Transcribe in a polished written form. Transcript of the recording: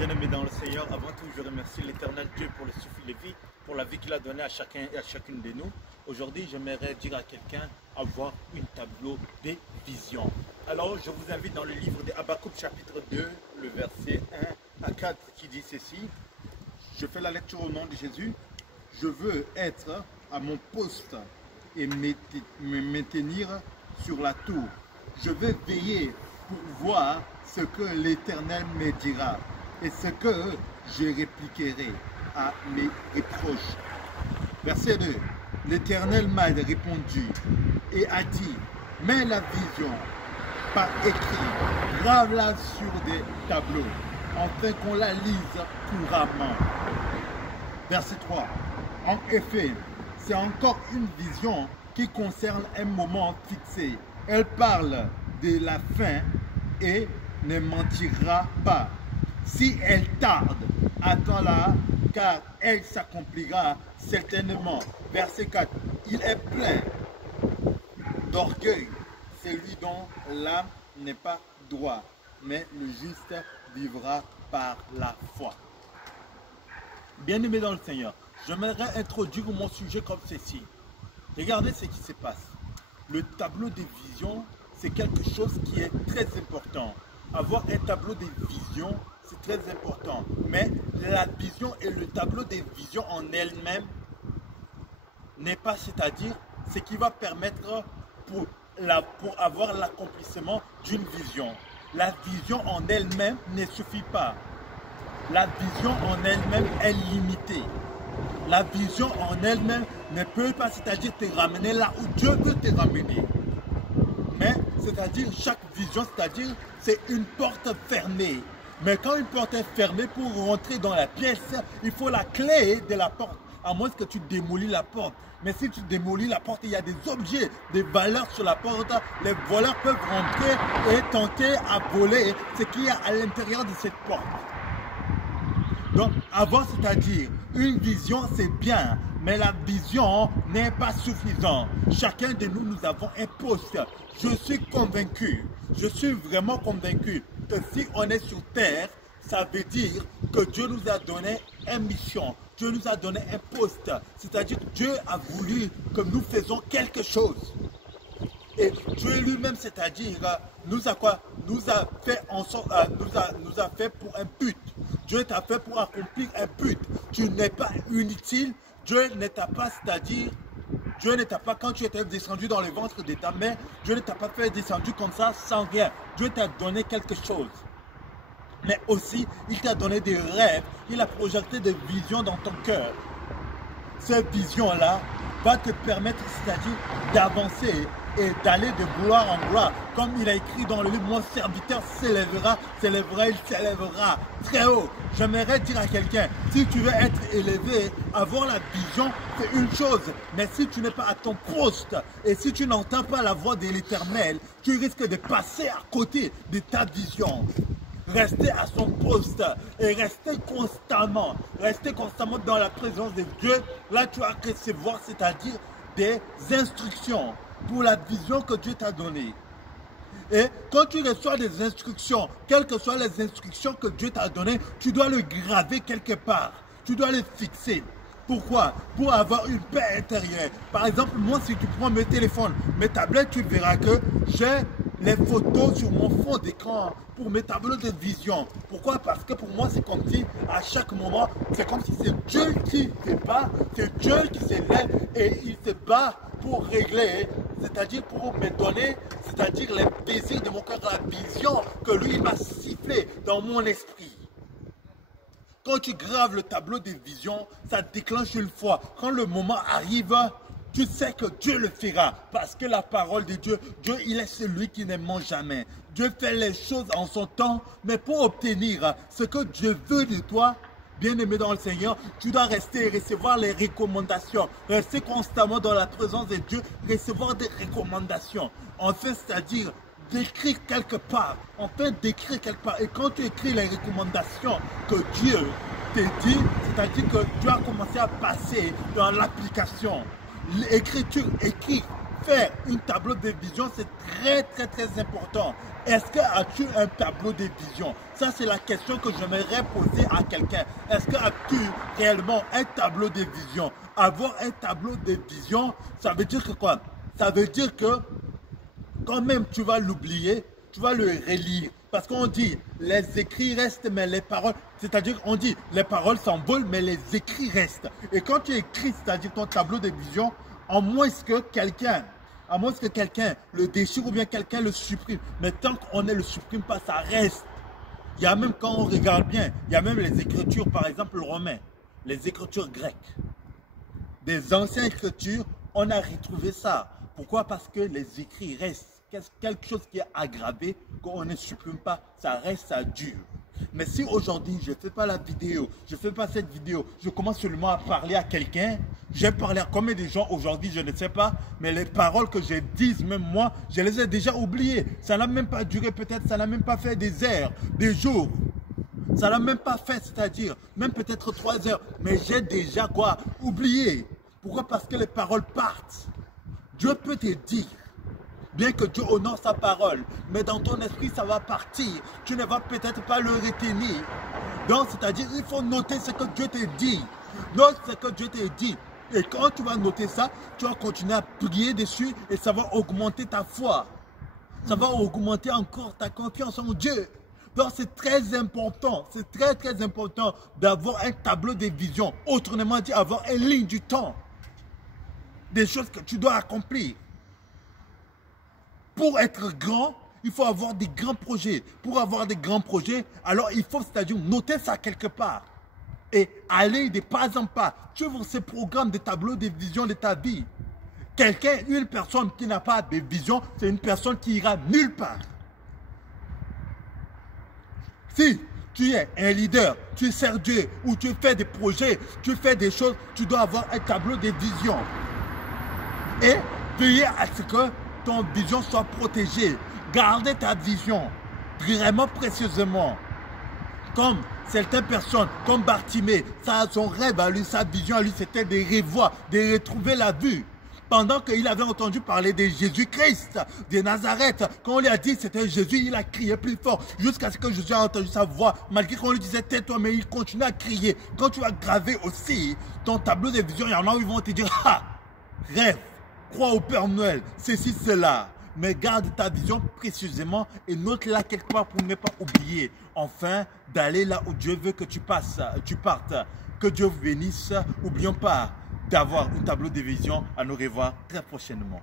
Bien-aimés dans le Seigneur, avant tout, je remercie l'Éternel Dieu pour le souffle de vie, pour la vie qu'il a donnée à chacun et à chacune de nous. Aujourd'hui, j'aimerais dire à quelqu'un avoir un tableau de vision. Alors, je vous invite dans le livre de Habakkuk chapitre 2, le verset 1 à 4 qui dit ceci. Je fais la lecture au nom de Jésus. Je veux être à mon poste et me maintenir sur la tour. Je veux veiller pour voir ce que l'Éternel me dira et ce que je répliquerai à mes reproches. Verset 2. L'Éternel m'a répondu et a dit, mets la vision par écrit, grave-la sur des tableaux, afin qu'on la lise couramment. Verset 3. En effet, c'est encore une vision qui concerne un moment fixé. Elle parle de la fin et ne mentira pas. Si elle tarde, attends-la, car elle s'accomplira certainement. Verset 4. Il est plein d'orgueil, celui dont l'âme n'est pas droit, mais le juste vivra par la foi. Bien-aimé dans le Seigneur, j'aimerais introduire mon sujet comme ceci. Regardez ce qui se passe. Le tableau de vision, c'est quelque chose qui est très important. Avoir un tableau de vision, c'est très important. Mais la vision et le tableau de vision en elle-même n'est pas, c'est-à-dire, ce qui va permettre pour avoir l'accomplissement d'une vision. La vision en elle-même ne suffit pas. La vision en elle-même est limitée. La vision en elle-même ne peut pas, c'est-à-dire, te ramener là où Dieu veut te ramener. Mais, c'est-à-dire, chaque vision, c'est-à-dire, c'est une porte fermée. Mais quand une porte est fermée, pour rentrer dans la pièce, il faut la clé de la porte, à moins que tu démolis la porte. Mais si tu démolis la porte, il y a des objets, des valeurs sur la porte, les voleurs peuvent rentrer et tenter à voler ce qu'il y a à l'intérieur de cette porte. Donc, avoir, c'est-à-dire, une vision, c'est bien, mais la vision n'est pas suffisante. Chacun de nous, nous avons un poste. Je suis convaincu, je suis vraiment convaincu que si on est sur terre, ça veut dire que Dieu nous a donné une mission. Dieu nous a donné un poste. C'est-à-dire que Dieu a voulu que nous faisions quelque chose. Et Dieu lui-même, c'est-à-dire, nous a quoi? Nous a fait pour un but. Dieu t'a fait pour accomplir un but. Tu n'es pas inutile. Dieu ne t'a pas, c'est-à-dire, Dieu ne t'a pas, quand tu étais descendu dans le ventre de ta mère, Dieu ne t'a pas fait descendu comme ça sans rien. Dieu t'a donné quelque chose. Mais aussi, il t'a donné des rêves. Il a projeté des visions dans ton cœur. Cette vision-là va te permettre, c'est-à-dire, d'avancer et d'aller de gloire en gloire. Comme il a écrit dans le livre, mon serviteur s'élèvera, il s'élèvera très haut. J'aimerais dire à quelqu'un, si tu veux être élevé, avoir la vision, c'est une chose. Mais si tu n'es pas à ton poste et si tu n'entends pas la voix de l'Éternel, tu risques de passer à côté de ta vision. Rester à son poste et rester constamment dans la présence de Dieu. Là, tu vas recevoir, c'est-à-dire des instructions pour la vision que Dieu t'a donnée. Et quand tu reçois des instructions, quelles que soient les instructions que Dieu t'a données, tu dois le graver quelque part. Tu dois le fixer. Pourquoi? Pour avoir une paix intérieure. Par exemple, moi, si tu prends mes téléphones, mes tablettes, tu verras que j'ai les photos sur mon fond d'écran pour mes tableaux de vision. Pourquoi? Parce que pour moi, c'est comme si à chaque moment, c'est comme si c'est Dieu qui se bat, c'est Dieu qui s'élève et il se bat pour régler, c'est-à-dire pour me donner, c'est-à-dire les désirs de mon cœur, la vision que lui m'a sifflé dans mon esprit. Quand tu graves le tableau de vision, ça déclenche une foi. Quand le moment arrive, tu sais que Dieu le fera. Parce que la parole de Dieu, Dieu, il est celui qui ne ment jamais. Dieu fait les choses en son temps, mais pour obtenir ce que Dieu veut de toi, bien-aimé dans le Seigneur, tu dois rester et recevoir les recommandations. Rester constamment dans la présence de Dieu, recevoir des recommandations. Enfin, c'est-à-dire d'écrire quelque part. Enfin, d'écrire quelque part. Et quand tu écris les recommandations que Dieu te dit, c'est-à-dire que tu as commencé à passer dans l'application. L'écriture écrit faire un tableau de vision, c'est très important. Est-ce que as-tu un tableau de vision? Ça, c'est la question que j'aimerais poser à quelqu'un. Est-ce que as-tu réellement un tableau de vision? Avoir un tableau de vision, ça veut dire que quoi? Ça veut dire que quand même tu vas l'oublier, tu vas le relire. Parce qu'on dit, les écrits restent, mais les paroles, c'est-à-dire qu'on dit, les paroles s'envolent, mais les écrits restent. Et quand tu écris, c'est-à-dire ton tableau de vision, à moins que quelqu'un le déchire ou bien quelqu'un le supprime. Mais tant qu'on ne le supprime pas, ça reste. Il y a même, quand on regarde bien, il y a même les écritures, par exemple, romains, les écritures grecques. Des anciennes écritures, on a retrouvé ça. Pourquoi? Parce que les écrits restent. Quelque chose qui est aggravé, qu'on ne supprime pas, ça reste, ça dure. Mais si aujourd'hui, je ne fais pas la vidéo, je ne fais pas cette vidéo, je commence seulement à parler à quelqu'un, j'ai parlé à combien de gens aujourd'hui, je ne sais pas, mais les paroles que je dis, même moi, je les ai déjà oubliées. Ça n'a même pas duré peut-être, ça n'a même pas fait des heures, des jours. Ça n'a même pas fait, c'est-à-dire, même peut-être 3 heures, mais j'ai déjà quoi? Oublié. Pourquoi? Parce que les paroles partent. Dieu peut te dire, bien que Dieu honore sa parole, mais dans ton esprit, ça va partir. Tu ne vas peut-être pas le retenir. Donc, c'est-à-dire, il faut noter ce que Dieu te dit. Note ce que Dieu te dit. Et quand tu vas noter ça, tu vas continuer à prier dessus et ça va augmenter ta foi. Ça va augmenter encore ta confiance en Dieu. Donc, c'est très important. C'est très important d'avoir un tableau de vision. Autrement dit, avoir une ligne du temps. Des choses que tu dois accomplir. Pour être grand, il faut avoir des grands projets. Pour avoir des grands projets, alors il faut, c'est-à-dire, noter ça quelque part. Et aller de pas en pas. Suivre ces programmes de tableaux de vision de ta vie. Une personne qui n'a pas de vision, c'est une personne qui ira nulle part. Si tu es un leader, tu sers Dieu, ou tu fais des projets, tu fais des choses, tu dois avoir un tableau de vision. Et veiller à ce que ton vision soit protégée. Gardez ta vision vraiment précieusement. Comme certaines personnes, comme Bartimée, son rêve à lui, sa vision à lui, c'était de revoir, de retrouver la vue. Pendant qu'il avait entendu parler de Jésus-Christ, de Nazareth, quand on lui a dit c'était Jésus, il a crié plus fort. Jusqu'à ce que Jésus a entendu sa voix, malgré qu'on lui disait tais-toi, mais il continue à crier. Quand tu vas graver aussi ton tableau de vision, il y en a où ils vont te dire ah, rêve. Crois au Père Noël, ceci, cela. Mais garde ta vision précieusement et note-la quelque part pour ne pas oublier. Enfin, d'aller là où Dieu veut que tu partes. Que Dieu vous bénisse. N'oublions pas d'avoir un tableau de vision. À nous revoir très prochainement.